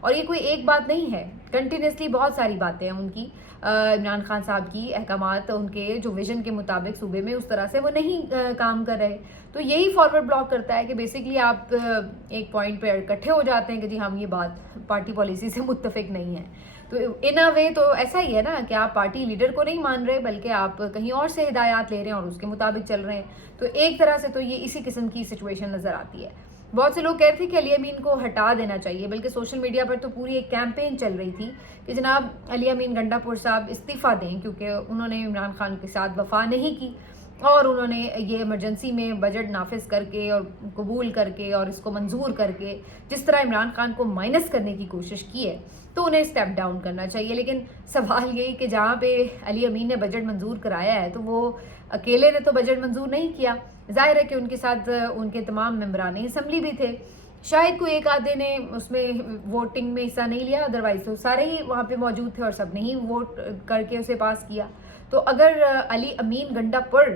اور یہ کوئی ایک بات نہیں ہے، کنٹینیوسلی بہت ساری باتیں ہیں ان کی، عمران خان صاحب کی احکامات ان کے جو ویژن کے مطابق صوبے میں اس طرح سے وہ نہیں کام کر رہے. تو یہی فارورڈ بلاک کرتا ہے کہ بیسکلی آپ ایک پوائنٹ پہ اکٹھے ہو جاتے ہیں کہ جی ہم یہ بات پارٹی پالیسی سے متفق نہیں ہیں. تو ان اے وے تو ایسا ہی ہے نا کہ آپ پارٹی لیڈر کو نہیں مان رہے بلکہ آپ کہیں اور سے ہدایات لے رہے ہیں اور اس کے مطابق چل رہے ہیں. تو ایک طرح سے تو یہ اسی قسم کی سچویشن نظر آتی ہے. بہت سے لوگ کہہ رہے تھے کہ علی امین کو ہٹا دینا چاہیے، بلکہ سوشل میڈیا پر تو پوری ایک کیمپین چل رہی تھی کہ جناب علی امین گنڈا پور صاحب استعفیٰ دیں، کیونکہ انہوں نے عمران خان کے ساتھ وفا نہیں کی اور انہوں نے یہ ایمرجنسی میں بجٹ نافذ کر کے اور قبول کر کے اور اس کو منظور کر کے جس طرح عمران خان کو مائنس کرنے کی کوشش کی ہے تو انہیں اسٹیپ ڈاؤن کرنا چاہیے. لیکن سوال یہی کہ جہاں پہ علی امین نے بجٹ منظور کرایا ہے تو وہ اکیلے نے تو بجٹ منظور نہیں کیا، ظاہر ہے کہ ان کے ساتھ ان کے تمام ممبران اسمبلی بھی تھے. شاید کوئی ایک آدھے نے اس میں ووٹنگ میں حصہ نہیں لیا، ادروائز تو سارے ہی وہاں پہ موجود تھے اور سب نے ہی ووٹ کر کے اسے پاس کیا. تو اگر علی امین گنڈا پور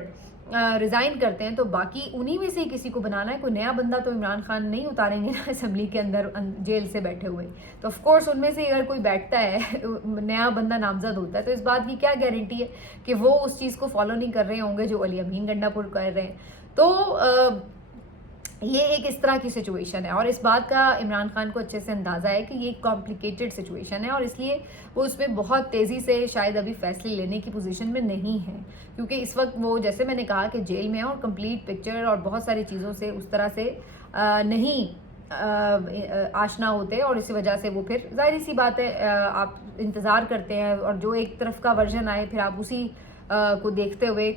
ریزائن کرتے ہیں تو باقی انہی میں سے ہی کسی کو بنانا ہے. کوئی نیا بندہ تو عمران خان نہیں اتاریں گے نا اسمبلی کے اندر جیل سے بیٹھے ہوئے. تو آف کورس ان میں سے اگر کوئی بیٹھتا ہے نیا بندہ نامزد ہوتا ہے تو اس بات کی کیا گارنٹی ہے کہ وہ اس چیز کو فالو نہیں کر رہے ہوں گے جو علی امین گنڈا پور کر رہے ہیں. تو یہ ایک اس طرح کی سچویشن ہے اور اس بات کا عمران خان کو اچھے سے اندازہ ہے کہ یہ ایک کمپلیکیٹڈ سچویشن ہے اور اس لیے وہ اس میں بہت تیزی سے شاید ابھی فیصلے لینے کی پوزیشن میں نہیں ہے، کیونکہ اس وقت وہ جیسے میں نے کہا کہ جیل میں اور کمپلیٹ پکچر اور بہت ساری چیزوں سے اس طرح سے نہیں آشنا ہوتے اور اسی وجہ سے وہ پھر ظاہری سی بات ہے آپ انتظار کرتے ہیں اور جو ایک طرف کا ورژن آئے پھر آپ اسی کو دیکھتے ہوئے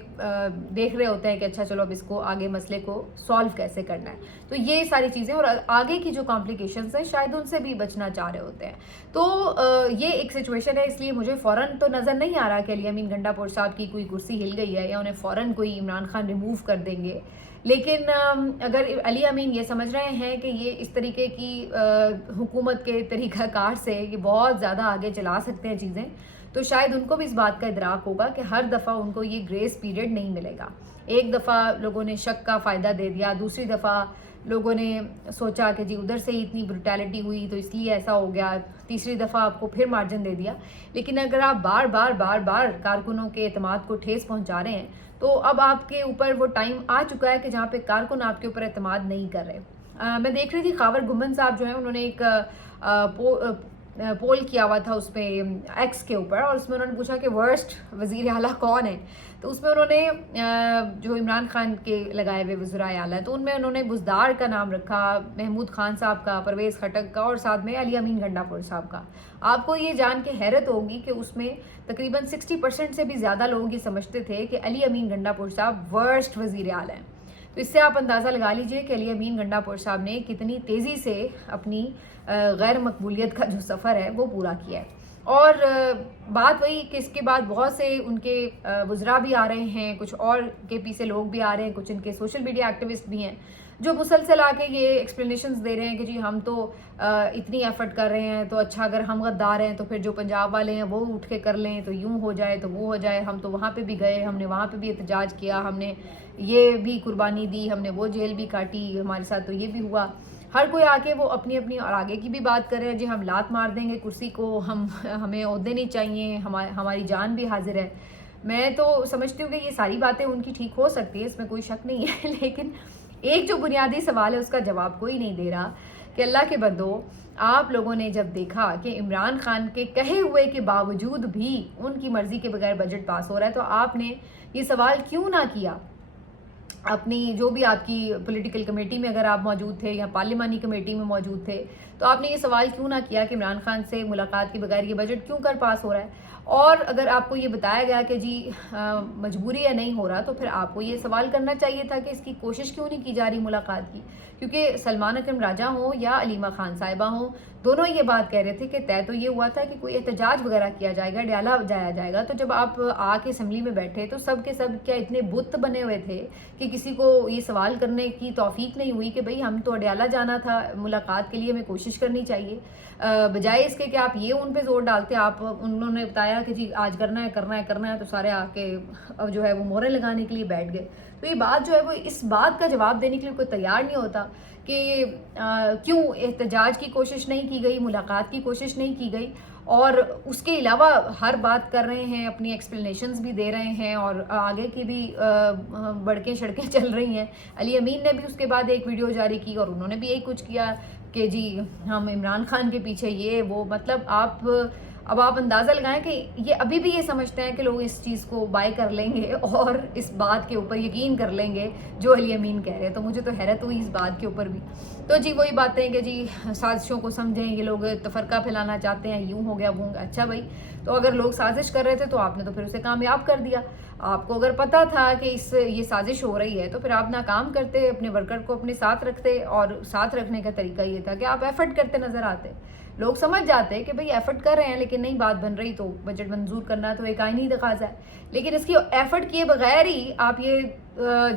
دیکھ رہے ہوتے ہیں کہ اچھا چلو اب اس کو آگے مسئلے کو سالو کیسے کرنا ہے. تو یہ ساری چیزیں اور آگے کی جو کمپلیکیشنز ہیں شاید ان سے بھی بچنا چاہ رہے ہوتے ہیں. تو یہ ایک سچویشن ہے، اس لیے مجھے فوراً تو نظر نہیں آ رہا کہ علی امین گنڈا پور صاحب کی کوئی کرسی ہل گئی ہے یا انہیں فوراً کوئی عمران خان ریموو کر دیں گے. لیکن اگر علی امین یہ سمجھ رہے ہیں کہ یہ اس طریقے کی حکومت کے طریقہ کار سے یہ بہت زیادہ آگے چلا سکتے ہیں چیزیں تو شاید ان کو بھی اس بات کا ادراک ہوگا کہ ہر دفعہ ان کو یہ گریس پیریڈ نہیں ملے گا. ایک دفعہ لوگوں نے شک کا فائدہ دے دیا، دوسری دفعہ لوگوں نے سوچا کہ جی ادھر سے ہی اتنی بروٹیلٹی ہوئی تو اس لیے ایسا ہو گیا، تیسری دفعہ آپ کو پھر مارجن دے دیا. لیکن اگر آپ بار بار کارکنوں کے اعتماد کو ٹھیس پہنچا رہے ہیں تو اب آپ کے اوپر وہ ٹائم آ چکا ہے کہ جہاں پہ کارکن آپ کے اوپر اعتماد نہیں کر رہے. میں دیکھ رہی تھی خاور گمن صاحب جو ہیں انہوں نے ایک پول کیا ہوا تھا اس پہ ایکس کے اوپر اور اس میں انہوں نے پوچھا کہ ورسٹ وزیر اعلیٰ کون ہے. تو اس میں انہوں نے جو عمران خان کے لگائے ہوئے وزرائے اعلیٰ تو ان میں انہوں نے بزدار کا نام رکھا، محمود خان صاحب کا، پرویز خٹک کا اور ساتھ میں علی امین گنڈا پور صاحب کا. آپ کو یہ جان کے حیرت ہوگی کہ اس میں تقریباً 60% سے بھی زیادہ لوگ یہ سمجھتے تھے کہ علی امین گنڈا پور صاحب ورسٹ وزیر اعلیٰ ہیں. تو اس سے آپ اندازہ لگا لیجئے کہ علی امین گنڈا پور صاحب نے کتنی تیزی سے اپنی غیر مقبولیت کا جو سفر ہے وہ پورا کیا ہے. اور بات وہی کہ اس کے بعد بہت سے ان کے وزراء بھی آ رہے ہیں، کچھ اور کے پی سے لوگ بھی آ رہے ہیں، کچھ ان کے سوشل میڈیا ایکٹیوسٹ بھی ہیں جو مسلسل آ کے یہ ایکسپلینیشنز دے رہے ہیں کہ جی ہم تو اتنی ایفرٹ کر رہے ہیں تو اچھا اگر ہم غدار ہیں تو پھر جو پنجاب والے ہیں وہ اٹھ کے کر لیں تو یوں ہو جائے تو وہ ہو جائے. ہم تو وہاں پہ بھی گئے، ہم نے وہاں پہ بھی احتجاج کیا، ہم نے یہ بھی قربانی دی، ہم نے وہ جیل بھی کاٹی، ہمارے ساتھ تو یہ بھی ہوا. ہر کوئی آ کے وہ اپنی اور آگے کی بھی بات کر رہے ہیں جی ہم لات مار دیں گے کرسی کو، ہمیں عہدے نہیں چاہیے، ہماری جان بھی حاضر ہے. میں تو سمجھتی ہوں کہ یہ ساری باتیں ان کی ٹھیک ہو سکتی ہے، اس میں کوئی شک نہیں ہے. لیکن ایک جو بنیادی سوال ہے اس کا جواب کوئی نہیں دے رہا کہ اللہ کے بندو آپ لوگوں نے جب دیکھا کہ عمران خان کے کہے ہوئے کے باوجود بھی ان کی مرضی کے بغیر بجٹ پاس ہو رہا ہے تو آپ نے یہ سوال کیوں نہ کیا اپنی جو بھی آپ کی پولیٹیکل کمیٹی میں اگر آپ موجود تھے یا پارلیمانی کمیٹی میں موجود تھے تو آپ نے یہ سوال کیوں نہ کیا کہ عمران خان سے ملاقات کے بغیر یہ بجٹ کیوں کر پاس ہو رہا ہے. اور اگر آپ کو یہ بتایا گیا کہ جی مجبوری ہے نہیں ہو رہا تو پھر آپ کو یہ سوال کرنا چاہیے تھا کہ اس کی کوشش کیوں نہیں کی جا رہی ملاقات کی. کیونکہ سلمان اکرم راجہ ہوں یا علیمہ خان صاحبہ ہوں دونوں یہ بات کہہ رہے تھے کہ طے تو یہ ہوا تھا کہ کوئی احتجاج وغیرہ کیا جائے گا، ڈیالہ جایا جائے گا. تو جب آپ آ کے اسمبلی میں بیٹھے تو سب کے سب کیا اتنے بت بنے ہوئے تھے کہ کسی کو یہ سوال کرنے کی توفیق نہیں ہوئی کہ بھئی ہم تو اڈیالہ جانا تھا ملاقات کے لیے، ہمیں کوشش کرنی چاہیے. بجائے اس کے کہ آپ یہ ان پہ زور ڈالتے، انہوں نے بتایا کہ جی آج کرنا ہے تو سارے آ کے اب جو ہے وہ موریں لگانے کے لیے بیٹھ گئے. تو یہ بات جو ہے وہ اس بات کا جواب دینے کے لیے کوئی تیار نہیں ہوتا کہ کیوں احتجاج کی کوشش نہیں کی گئی, ملاقات کی کوشش نہیں کی گئی, اور اس کے علاوہ ہر بات کر رہے ہیں, اپنی ایکسپلینیشنز بھی دے رہے ہیں, اور آگے کی بھی بڑکیں شڑکیں چل رہی ہیں. علی امین نے بھی اس کے بعد ایک ویڈیو جاری کی اور انہوں نے بھی یہی کچھ کیا کہ جی ہم عمران خان کے پیچھے یہ وہ. مطلب اب آپ اندازہ لگائیں کہ یہ ابھی بھی یہ سمجھتے ہیں کہ لوگ اس چیز کو بائی کر لیں گے اور اس بات کے اوپر یقین کر لیں گے جو علی امین کہہ رہے ہیں. تو مجھے تو حیرت ہوئی اس بات کے اوپر بھی. تو جی وہی باتیں کہ جی سازشوں کو سمجھیں, یہ لوگ تفرقہ پھیلانا چاہتے ہیں, یوں ہو گیا وہ ہو گیا. اچھا بھائی, تو اگر لوگ سازش کر رہے تھے تو آپ نے تو پھر اسے کامیاب کر دیا. آپ کو اگر پتہ تھا کہ یہ سازش ہو رہی ہے تو پھر آپ ناکام کرتے, اپنے ورکر کو اپنے ساتھ رکھتے, اور ساتھ رکھنے کا طریقہ یہ تھا کہ آپ ایفرٹ کرتے نظر آتے. لوگ سمجھ جاتے کہ بھئی ایفرٹ کر رہے ہیں لیکن نہیں بات بن رہی, تو بجٹ منظور کرنا تو ایک آئینی تقاضا ہے. لیکن اس کی ایفرٹ کیے بغیر ہی آپ یہ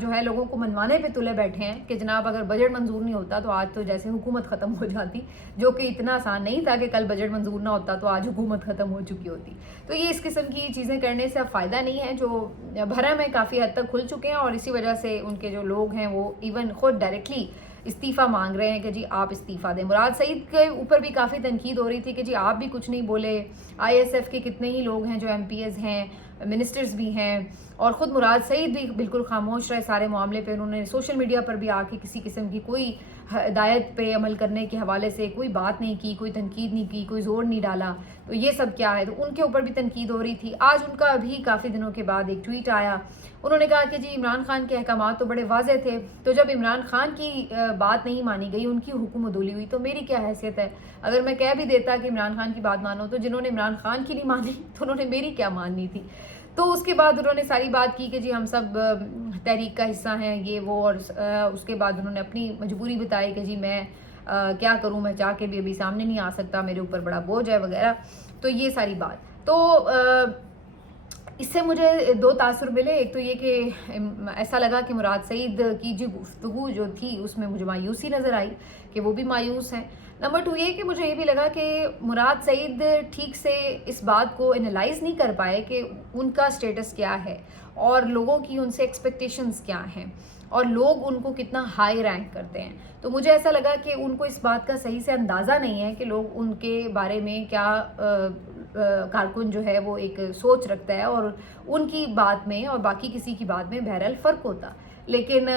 جو ہے لوگوں کو منوانے پہ تلے بیٹھے ہیں کہ جناب اگر بجٹ منظور نہیں ہوتا تو آج تو جیسے حکومت ختم ہو جاتی, جو کہ اتنا آسان نہیں تھا کہ کل بجٹ منظور نہ ہوتا تو آج حکومت ختم ہو چکی ہوتی. تو یہ اس قسم کی چیزیں کرنے سے اب فائدہ نہیں ہے, جو بھرم میں کافی حد تک کھل چکے ہیں, اور اسی وجہ سے ان کے جو لوگ ہیں وہ ایون خود ڈائریکٹلی استعفیٰ مانگ رہے ہیں کہ جی آپ استعفیٰ دیں. مراد سعید کے اوپر بھی کافی تنقید ہو رہی تھی کہ جی آپ بھی کچھ نہیں بولے, آئی ایس ایف کے کتنے ہی لوگ ہیں جو ایم پی ایز ہیں, منسٹرز بھی ہیں, اور خود مراد سعید بھی بالکل خاموش رہے سارے معاملے پہ. انہوں نے سوشل میڈیا پر بھی آ کے کسی قسم کی کوئی ہدایت پہ عمل کرنے کے حوالے سے کوئی بات نہیں کی, کوئی تنقید نہیں کی, کوئی زور نہیں ڈالا. تو یہ سب کیا ہے, تو ان کے اوپر بھی تنقید ہو رہی تھی. آج ان کا ابھی کافی دنوں کے بعد ایک ٹویٹ آیا, انہوں نے کہا کہ جی عمران خان کے احکامات تو بڑے واضح تھے, تو جب عمران خان کی بات نہیں مانی گئی, ان کی حکم عدولی ہوئی, تو میری کیا حیثیت ہے. اگر میں کہہ بھی دیتا کہ عمران خان کی بات مانو, تو جنہوں نے عمران خان کی نہیں مانی تو انہوں نے میری کیا ماننی تھی. تو اس کے بعد انہوں نے ساری بات کی کہ جی ہم سب تحریک کا حصہ ہیں یہ وہ, اور اس کے بعد انہوں نے اپنی مجبوری بتائی کہ جی میں کیا کروں, میں چاہ کے بھی ابھی سامنے نہیں آ سکتا, میرے اوپر بڑا بوجھ ہے وغیرہ. تو یہ ساری بات, تو اس سے مجھے دو تاثر ملے. ایک تو یہ کہ ایسا لگا کہ مراد سعید کی جو گفتگو جو تھی اس میں مجھے مایوسی نظر آئی کہ وہ بھی مایوس ہیں. نمبر 2 یہ کہ مجھے یہ بھی لگا کہ مراد سعید ٹھیک سے اس بات کو انالائز نہیں کر پائے کہ ان کا سٹیٹس کیا ہے, اور لوگوں کی ان سے ایکسپیکٹیشنز کیا ہیں, اور لوگ ان کو کتنا ہائی رینک کرتے ہیں. تو مجھے ایسا لگا کہ ان کو اس بات کا صحیح سے اندازہ نہیں ہے کہ لوگ ان کے بارے میں کیا کارکن جو ہے وہ ایک سوچ رکھتا ہے, اور ان کی بات میں اور باقی کسی کی بات میں بہرحال فرق ہوتا. لیکن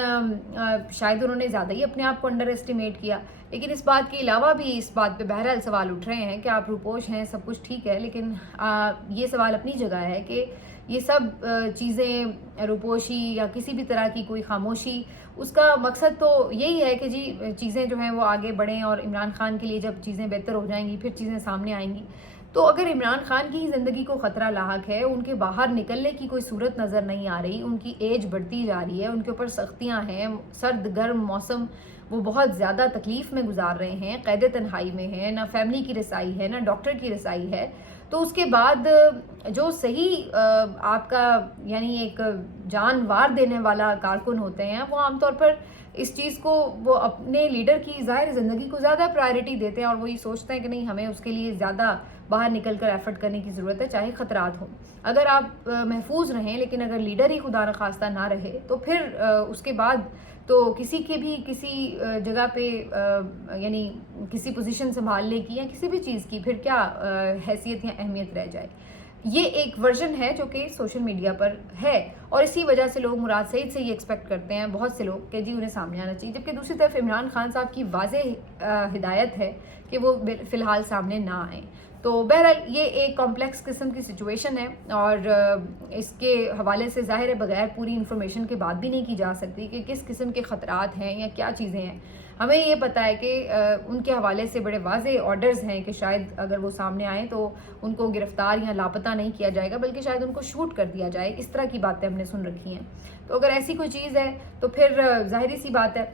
شاید انہوں نے زیادہ ہی اپنے آپ کو انڈر اسٹیمیٹ کیا. لیکن اس بات کے علاوہ بھی اس بات پہ بہرحال سوال اٹھ رہے ہیں کہ آپ روپوش ہیں, سب کچھ ٹھیک ہے, لیکن یہ سوال اپنی جگہ ہے کہ یہ سب چیزیں روپوشی یا کسی بھی طرح کی کوئی خاموشی, اس کا مقصد تو یہی ہے کہ جی چیزیں جو ہیں وہ آگے بڑھیں, اور عمران خان کے لیے جب چیزیں بہتر ہو جائیں گی پھر چیزیں سامنے آئیں گی. تو اگر عمران خان کی ہی زندگی کو خطرہ لاحق ہے, ان کے باہر نکلنے کی کوئی صورت نظر نہیں آ رہی, ان کی ایج بڑھتی جا رہی ہے, ان کے اوپر سختیاں ہیں, سرد گرم موسم وہ بہت زیادہ تکلیف میں گزار رہے ہیں, قید تنہائی میں ہیں, نہ فیملی کی رسائی ہے, نہ ڈاکٹر کی رسائی ہے, تو اس کے بعد جو صحیح آپ کا یعنی ایک جان وار دینے والا کارکن ہوتے ہیں, وہ عام طور پر اس چیز کو وہ اپنے لیڈر کی ظاہر زندگی کو زیادہ پرائرٹی دیتے ہیں, اور وہی سوچتے ہیں کہ نہیں ہمیں اس کے لیے زیادہ باہر نکل کر ایفرٹ کرنے کی ضرورت ہے, چاہے خطرات ہوں. اگر آپ محفوظ رہیں لیکن اگر لیڈر ہی خدا نخواستہ نہ رہے تو پھر اس کے بعد تو کسی کے بھی کسی جگہ پہ یعنی کسی پوزیشن سنبھالنے کی یا کسی بھی چیز کی پھر کیا حیثیت یا اہمیت رہ جائے. یہ ایک ورژن ہے جو کہ سوشل میڈیا پر ہے, اور اسی وجہ سے لوگ مراد سعید سے یہ ایکسپیکٹ کرتے ہیں بہت سے لوگ کہ جی انہیں سامنے آنا چاہیے, جبکہ دوسری طرف عمران خان صاحب کی واضح ہدایت ہے کہ وہ فی الحال سامنے نہ آئیں. تو بہرحال یہ ایک کمپلیکس قسم کی سچویشن ہے, اور اس کے حوالے سے ظاہر ہے بغیر پوری انفارمیشن کے بات بھی نہیں کی جا سکتی کہ کس قسم کے خطرات ہیں یا کیا چیزیں ہیں. ہمیں یہ پتہ ہے کہ ان کے حوالے سے بڑے واضح آرڈرز ہیں کہ شاید اگر وہ سامنے آئیں تو ان کو گرفتار یا لاپتہ نہیں کیا جائے گا, بلکہ شاید ان کو شوٹ کر دیا جائے. اس طرح کی باتیں ہم نے سن رکھی ہیں. تو اگر ایسی کوئی چیز ہے تو پھر ظاہری سی بات ہے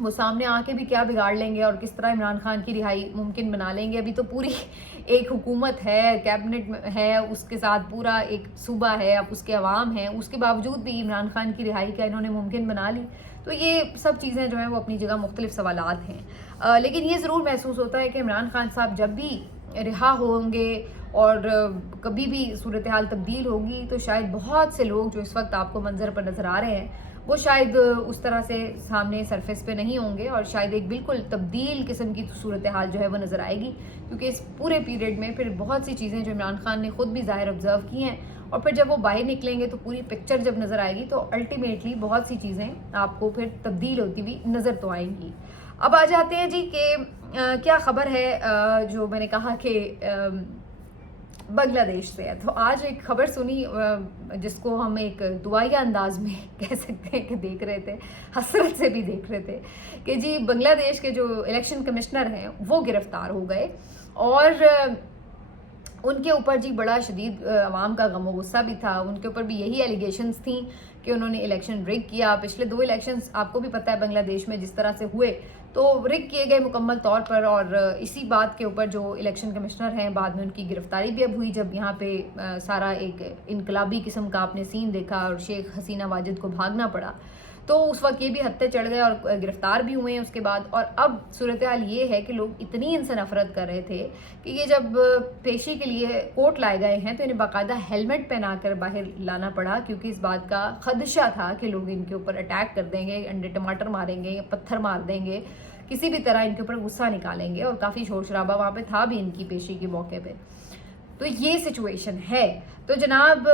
وہ سامنے آ کے بھی کیا بگاڑ لیں گے اور کس طرح عمران خان کی رہائی ممکن بنا لیں گے. ابھی تو پوری ایک حکومت ہے, کیبنٹ ہے, اس کے ساتھ پورا ایک صوبہ ہے, اب اس کے عوام ہیں, اس کے باوجود بھی عمران خان کی رہائی کیا انہوں نے ممکن بنا لی. تو یہ سب چیزیں جو ہیں وہ اپنی جگہ مختلف سوالات ہیں. لیکن یہ ضرور محسوس ہوتا ہے کہ عمران خان صاحب جب بھی رہا ہوں گے اور کبھی بھی صورتحال تبدیل ہوگی تو شاید بہت سے لوگ جو اس وقت آپ کو منظر پر نظر آ رہے ہیں وہ شاید اس طرح سے سامنے سرفیس پہ نہیں ہوں گے، اور شاید ایک بالکل تبدیل قسم کی صورتحال جو ہے وہ نظر آئے گی، کیونکہ اس پورے پیریڈ میں پھر بہت سی چیزیں جو عمران خان نے خود بھی ظاہر آبزرو کی ہیں، اور پھر جب وہ باہر نکلیں گے تو پوری پکچر جب نظر آئے گی تو الٹیمیٹلی بہت سی چیزیں آپ کو پھر تبدیل ہوتی ہوئی نظر تو آئیں گی۔ اب آ جاتے ہیں جی کہ کیا خبر ہے جو میں نے کہا کہ بنگلہ دیش سے ہے، تو آج ایک خبر سنی جس کو ہم ایک دعائیہ انداز میں کہہ سکتے ہیں کہ دیکھ رہے تھے، حسرت سے بھی دیکھ رہے تھے کہ جی بنگلہ دیش کے جو الیکشن کمشنر ہیں وہ گرفتار ہو گئے، اور ان کے اوپر جی بڑا شدید عوام کا غم و غصہ بھی تھا۔ ان کے اوپر بھی یہی ایلیگیشنز تھیں کہ انہوں نے الیکشن رگ کیا۔ پچھلے 2 الیکشنز آپ کو بھی پتہ ہے بنگلہ دیش میں جس طرح سے ہوئے، تو رگ کیے گئے مکمل طور پر، اور اسی بات کے اوپر جو الیکشن کمشنر ہیں بعد میں ان کی گرفتاری بھی اب ہوئی، جب یہاں پہ سارا ایک انقلابی قسم کا آپ نے سین دیکھا اور شیخ حسینہ واجد کو بھاگنا پڑا، تو اس وقت یہ بھی ہتھے چڑھ گئے اور گرفتار بھی ہوئے ہیں اس کے بعد۔ اور اب صورتحال یہ ہے کہ لوگ اتنی ان سے نفرت کر رہے تھے کہ یہ جب پیشی کے لیے کورٹ لائے گئے ہیں تو انہیں باقاعدہ ہیلمٹ پہنا کر باہر لانا پڑا، کیونکہ اس بات کا خدشہ تھا کہ لوگ ان کے اوپر اٹیک کر دیں گے، انڈے ٹماٹر ماریں گے یا پتھر مار دیں گے، کسی بھی طرح ان کے اوپر غصہ نکالیں گے، اور کافی شور شرابہ وہاں پہ تھا بھی ان کی پیشی کے موقع پہ۔ تو یہ سچویشن ہے۔ تو جناب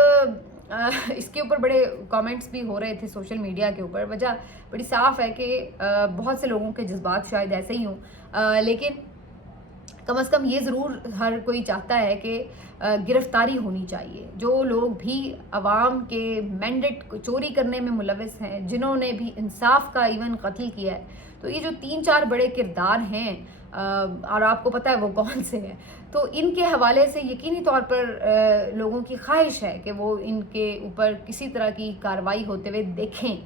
اس کے اوپر بڑے کامنٹس بھی ہو رہے تھے سوشل میڈیا کے اوپر۔ وجہ بڑی صاف ہے کہ بہت سے لوگوں کے جذبات شاید ایسے ہی ہوں، لیکن کم از کم یہ ضرور ہر کوئی چاہتا ہے کہ گرفتاری ہونی چاہیے۔ جو لوگ بھی عوام کے مینڈیٹ کو چوری کرنے میں ملوث ہیں، جنہوں نے بھی انصاف کا ایون قتل کیا ہے، تو یہ جو 3-4 بڑے کردار ہیں، اور آپ کو پتہ ہے وہ کون سے ہیں، تو ان کے حوالے سے یقینی طور پر لوگوں کی خواہش ہے کہ وہ ان کے اوپر کسی طرح کی کارروائی ہوتے ہوئے دیکھیں،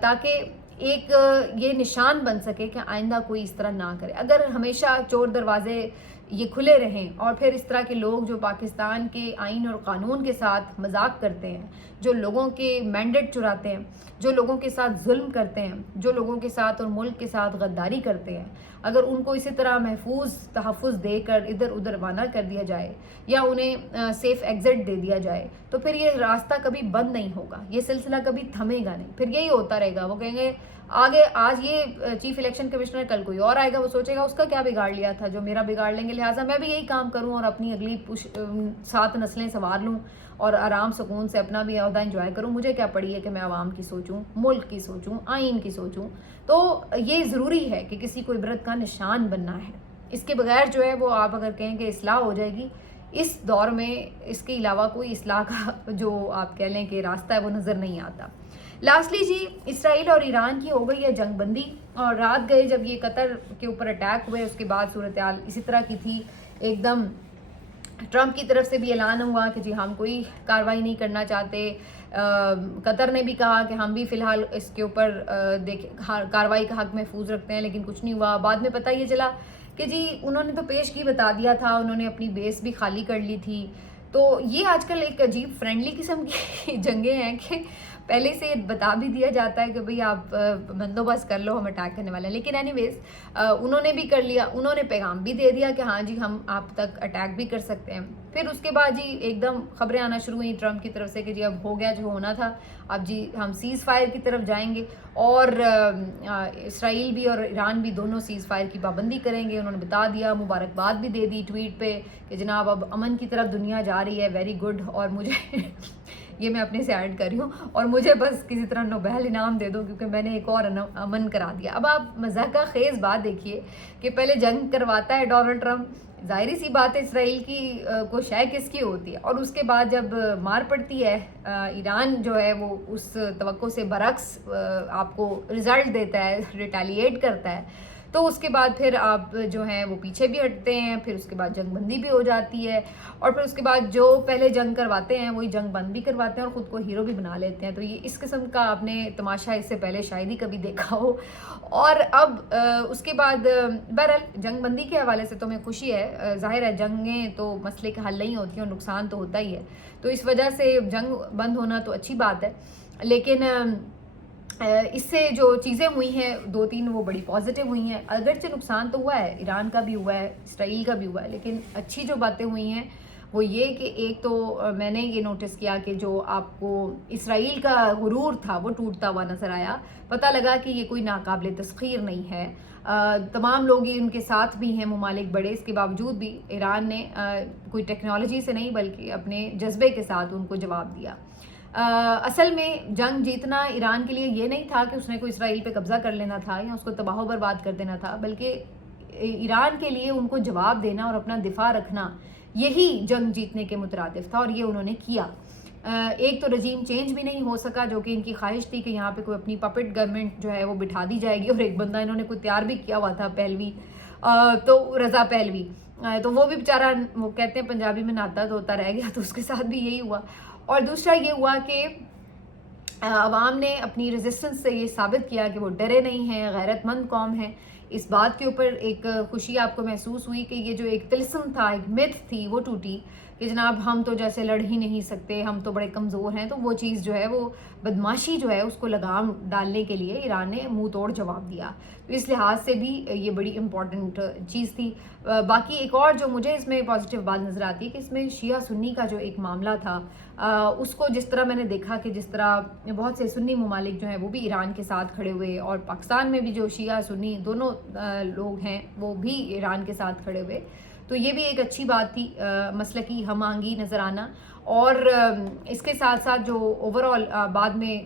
تاکہ ایک یہ نشان بن سکے کہ آئندہ کوئی اس طرح نہ کرے۔ اگر ہمیشہ چور دروازے یہ کھلے رہیں اور پھر اس طرح کے لوگ جو پاکستان کے آئین اور قانون کے ساتھ مذاق کرتے ہیں، جو لوگوں کے مینڈیٹ چراتے ہیں، جو لوگوں کے ساتھ ظلم کرتے ہیں، جو لوگوں کے ساتھ اور ملک کے ساتھ غداری کرتے ہیں، اگر ان کو اسی طرح محفوظ تحفظ دے کر ادھر ادھر روانہ کر دیا جائے یا انہیں سیف ایگزٹ دے دیا جائے، تو پھر یہ راستہ کبھی بند نہیں ہوگا، یہ سلسلہ کبھی تھمے گا نہیں، پھر یہی ہوتا رہے گا۔ وہ کہیں گے آگے آج یہ چیف الیکشن کمشنر، کل کوئی اور آئے گا، وہ سوچے گا اس کا کیا بگاڑ لیا تھا جو میرا بگاڑ لیں گے، لہٰذا میں بھی یہی کام کروں اور اپنی اگلی 7 نسلیں سنوار لوں اور آرام سکون سے اپنا بھی عہدہ انجوائے کروں۔ مجھے کیا پڑی ہے کہ میں عوام کی سوچوں، ملک کی سوچوں، آئین کی سوچوں۔ تو یہ ضروری ہے کہ کسی کو عبرت کا نشان بننا ہے۔ اس کے بغیر جو ہے وہ آپ اگر کہیں کہ اصلاح ہو جائے گی اس دور میں، اس کے علاوہ کوئی اصلاح کا جو آپ کہہ لیں کہ راستہ ہے وہ نظر نہیں آتا۔ لاسٹلی جی اسرائیل اور ایران کی ہو گئی ہے جنگ بندی، اور رات گئے جب یہ قطر کے اوپر اٹیک ہوئے، اس کے بعد صورتحال اسی طرح کی تھی۔ ایک دم ٹرمپ کی طرف سے بھی اعلان ہوا کہ جی ہم کوئی کارروائی نہیں کرنا چاہتے، قطر نے بھی کہا کہ ہم بھی فی الحال اس کے اوپر کارروائی کا حق محفوظ رکھتے ہیں، لیکن کچھ نہیں ہوا۔ بعد میں پتہ یہ چلا کہ جی انہوں نے تو پیشگی بتا دیا تھا، انہوں نے اپنی بیس بھی خالی کر لی تھی۔ تو یہ آج کل ایک عجیب فرینڈلی قسم کی جنگیں ہیں کہ پہلے سے بتا بھی دیا جاتا ہے کہ بھئی آپ بندوبست کر لو، ہم اٹیک کرنے والے ہیں، لیکن اینی ویز انہوں نے بھی کر لیا، انہوں نے پیغام بھی دے دیا کہ ہاں جی ہم آپ تک اٹیک بھی کر سکتے ہیں۔ پھر اس کے بعد جی ایک دم خبریں آنا شروع ہوئیں ٹرمپ کی طرف سے کہ جی اب ہو گیا جو ہونا تھا، اب جی ہم سیز فائر کی طرف جائیں گے، اور اسرائیل بھی اور ایران بھی دونوں سیز فائر کی پابندی کریں گے۔ انہوں نے بتا دیا، مبارکباد بھی دے دی ٹویٹ پہ کہ جناب اب امن کی طرف دنیا جا رہی ہے، ویری گڈ، اور مجھے یہ میں اپنے سے ایڈ کر رہی ہوں، اور مجھے بس کسی طرح نوبیل انعام دے دو کیونکہ میں نے ایک اور امن کرا دیا۔ اب آپ مضحکہ خیز بات دیکھیے کہ پہلے جنگ کرواتا ہے ڈونلڈ ٹرمپ، ظاہری سی بات ہے اسرائیل کی کو شے کس کی ہوتی ہے، اور اس کے بعد جب مار پڑتی ہے ایران جو ہے وہ اس توقع سے برعکس آپ کو رزلٹ دیتا ہے، ریٹیلیٹ کرتا ہے، تو اس کے بعد پھر آپ جو ہیں وہ پیچھے بھی ہٹتے ہیں، پھر اس کے بعد جنگ بندی بھی ہو جاتی ہے، اور پھر اس کے بعد جو پہلے جنگ کرواتے ہیں وہی جنگ بند بھی کرواتے ہیں اور خود کو ہیرو بھی بنا لیتے ہیں۔ تو یہ اس قسم کا آپ نے تماشا اس سے پہلے شاید ہی کبھی دیکھا ہو۔ اور اب اس کے بعد بہرحال جنگ بندی کے حوالے سے تو میں خوشی ہے، ظاہر ہے جنگیں تو مسئلے کا حل نہیں ہوتی ہیں اور نقصان تو ہوتا ہی ہے، تو اس وجہ سے جنگ بند ہونا تو اچھی بات ہے، لیکن اس سے جو چیزیں ہوئی ہیں 2-3 وہ بڑی پازیٹیو ہوئی ہیں، اگرچہ نقصان تو ہوا ہے، ایران کا بھی ہوا ہے، اسرائیل کا بھی ہوا ہے، لیکن اچھی جو باتیں ہوئی ہیں وہ یہ کہ ایک تو میں نے یہ نوٹس کیا کہ جو آپ کو اسرائیل کا غرور تھا وہ ٹوٹتا ہوا نظر آیا. پتہ لگا کہ یہ کوئی ناقابل تسخیر نہیں ہے. تمام لوگ ان کے ساتھ بھی ہیں ممالک بڑے، اس کے باوجود بھی ایران نے کوئی ٹیکنالوجی سے نہیں بلکہ اپنے جذبے کے ساتھ ان کو جواب دیا. اصل میں جنگ جیتنا ایران کے لیے یہ نہیں تھا کہ اس نے کوئی اسرائیل پہ قبضہ کر لینا تھا یا اس کو تباہ و برباد کر دینا تھا، بلکہ ایران کے لیے ان کو جواب دینا اور اپنا دفاع رکھنا یہی جنگ جیتنے کے مترادف تھا، اور یہ انہوں نے کیا. ایک تو رجیم چینج بھی نہیں ہو سکا، جو کہ ان کی خواہش تھی کہ یہاں پہ کوئی اپنی پپٹ گورنمنٹ جو ہے وہ بٹھا دی جائے گی، اور ایک بندہ انہوں نے کوئی تیار بھی کیا ہوا تھا پہلوی، تو رضا پہلوی، تو وہ بھی بیچارہ وہ کہتے ہیں پنجابی میں ناتا دھوتا رہ گیا، تو اس کے ساتھ بھی یہی ہوا. اور دوسرا یہ ہوا کہ عوام نے اپنی ریزسٹنس سے یہ ثابت کیا کہ وہ ڈرے نہیں ہیں، غیرت مند قوم ہے. اس بات کے اوپر ایک خوشی آپ کو محسوس ہوئی کہ یہ جو ایک طلسم تھا، ایک میتھ تھی، وہ ٹوٹی کہ جناب ہم تو جیسے لڑ ہی نہیں سکتے، ہم تو بڑے کمزور ہیں. تو وہ چیز جو ہے وہ بدماشی جو ہے اس کو لگام ڈالنے کے لیے ایران نے منہ توڑ جواب دیا. تو اس لحاظ سے بھی یہ بڑی امپورٹنٹ چیز تھی. باقی ایک اور جو مجھے اس میں پازیٹیو بات نظر آتی ہے کہ اس میں شیعہ سنی کا جو ایک معاملہ تھا، اس کو جس طرح میں نے دیکھا کہ جس طرح بہت سے سنی ممالک جو ہیں وہ بھی ایران کے ساتھ کھڑے ہوئے، اور پاکستان میں بھی جو شیعہ سنی دونوں لوگ ہیں وہ بھی ایران کے ساتھ کھڑے ہوئے، تو یہ بھی ایک اچھی بات تھی، مسلکی ہم آہنگی نظر آنا. اور اس کے ساتھ ساتھ جو اوورآل بعد میں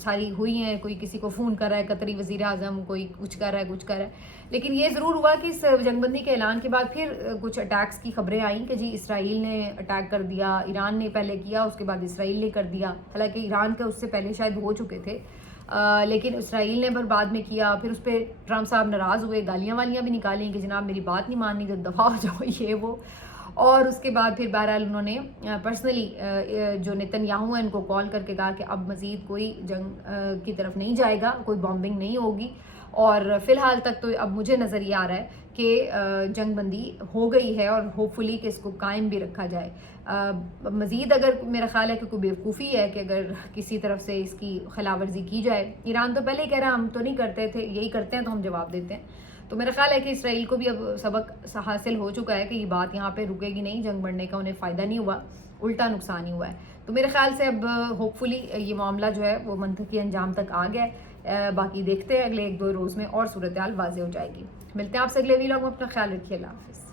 ساری ہوئی ہیں، کوئی کسی کو فون کر رہا ہے قطری وزیر اعظم، کوئی کچھ کر رہا ہے کچھ کر رہا ہے، لیکن یہ ضرور ہوا کہ اس جنگ بندی کے اعلان کے بعد پھر کچھ اٹیکس کی خبریں آئیں کہ جی اسرائیل نے اٹیک کر دیا، ایران نے پہلے کیا، اس کے بعد اسرائیل نے کر دیا. حالانکہ ایران کا اس سے پہلے شاید ہو چکے تھے، لیکن اسرائیل نے بعد میں کیا. پھر اس پہ ٹرمپ صاحب ناراض ہوئے، گالیاں والیاں بھی نکالیں کہ جناب میری بات نہیں ماننی تو دفاع ہو جاؤ، یہ وہ. اور اس کے بعد پھر بہرحال انہوں نے پرسنلی جو نتن یاہو ہیں ان کو کال کر کے کہا کہ اب مزید کوئی جنگ کی طرف نہیں جائے گا، کوئی بامبنگ نہیں ہوگی. اور فی الحال تک تو اب مجھے نظر یہ آ رہا ہے کہ جنگ بندی ہو گئی ہے، اور ہوپ فلی کہ اس کو قائم بھی رکھا جائے. مزید اگر میرا خیال ہے کہ کوئی بیوقوفی ہے کہ اگر کسی طرف سے اس کی خلاف ورزی کی جائے، ایران تو پہلے ہی کہہ رہا ہم تو نہیں کرتے تھے، یہی کرتے ہیں تو ہم جواب دیتے ہیں. تو میرا خیال ہے کہ اسرائیل کو بھی اب سبق حاصل ہو چکا ہے کہ یہ بات یہاں پہ رکے گی نہیں، جنگ بڑھنے کا انہیں فائدہ نہیں ہوا، الٹا نقصان ہی ہوا ہے. تو میرے خیال سے اب ہوپ فلی یہ معاملہ جو ہے وہ منطقی انجام تک آ گیا ہے. باقی دیکھتے ہیں اگلے 1-2 روز میں اور صورتحال واضح ہو جائے گی. ملتے ہیں آپ سے اگلے ویلاگ میں، اپنا خیال رکھیے، اللہ حافظ.